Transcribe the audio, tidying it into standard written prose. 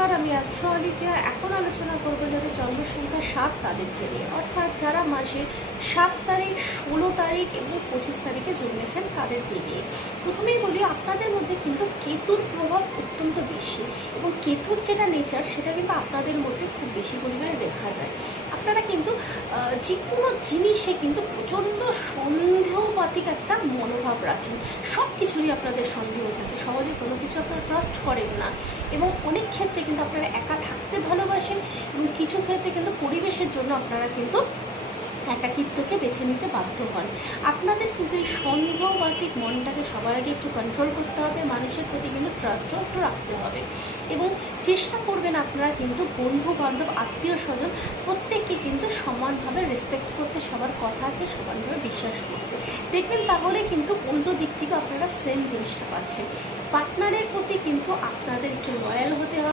নমস্কার, আমি astro Olivia. এখন আলোচনা করবো যাদের জন্ম সংখ্যা 7 তাদেরকে নিয়ে, অর্থাৎ যারা মাসে 7 তারিখ, 16 তারিখ এবং 25 তারিখে জন্মেছেন তাদেরকে নিয়ে। প্রথমেই বলি, আপনাদের মধ্যে কিন্তু কেতুর প্রভাব অত্যন্ত বেশি এবং কেতুর যেটা নেচার সেটা কিন্তু আপনাদের মধ্যে খুব বেশি পরিমাণে দেখা যায়। আপনারা কিন্তু যে কোনো জিনিসে কিন্তু প্রচণ্ড সন্দেহবাতিক একটা মনোভাব রাখেন, সব কিছুরই আপনাদের সন্দেহ থাকে, সহজে কোনো কিছু আপনারা ট্রাস্ট করেন না এবং অনেক ক্ষেত্রে কিন্তু আপনারা একা থাকতে ভালোবাসেন এবং কিছু ক্ষেত্রে কিন্তু পরিবেশের জন্য আপনারা কিন্তু একাকিত্বকে বেছে নিতে বাধ্য হন। আপনাদের কিন্তু এই সন্দেহবাতিক মনটাকে সবার আগে একটু কন্ট্রোল করতে হবে, মানুষের প্রতি কিন্তু ট্রাস্টও একটু রাখতে হবে এবং চেষ্টা করবেন আপনারা কিন্তু বন্ধু বান্ধব, আত্মীয় স্বজন প্রত্যেককে কিন্তু সমানভাবে রেসপেক্ট করতে, সবার কথাকে সমানভাবে বিশ্বাস করতে। দেখবেন তাহলে কিন্তু উল্টো দিক থেকে আপনারা সেম জিনিসটা পাচ্ছেন। পার্টনারের প্রতি কিন্তু আপনাদের একটু লয়াল হতে হবে।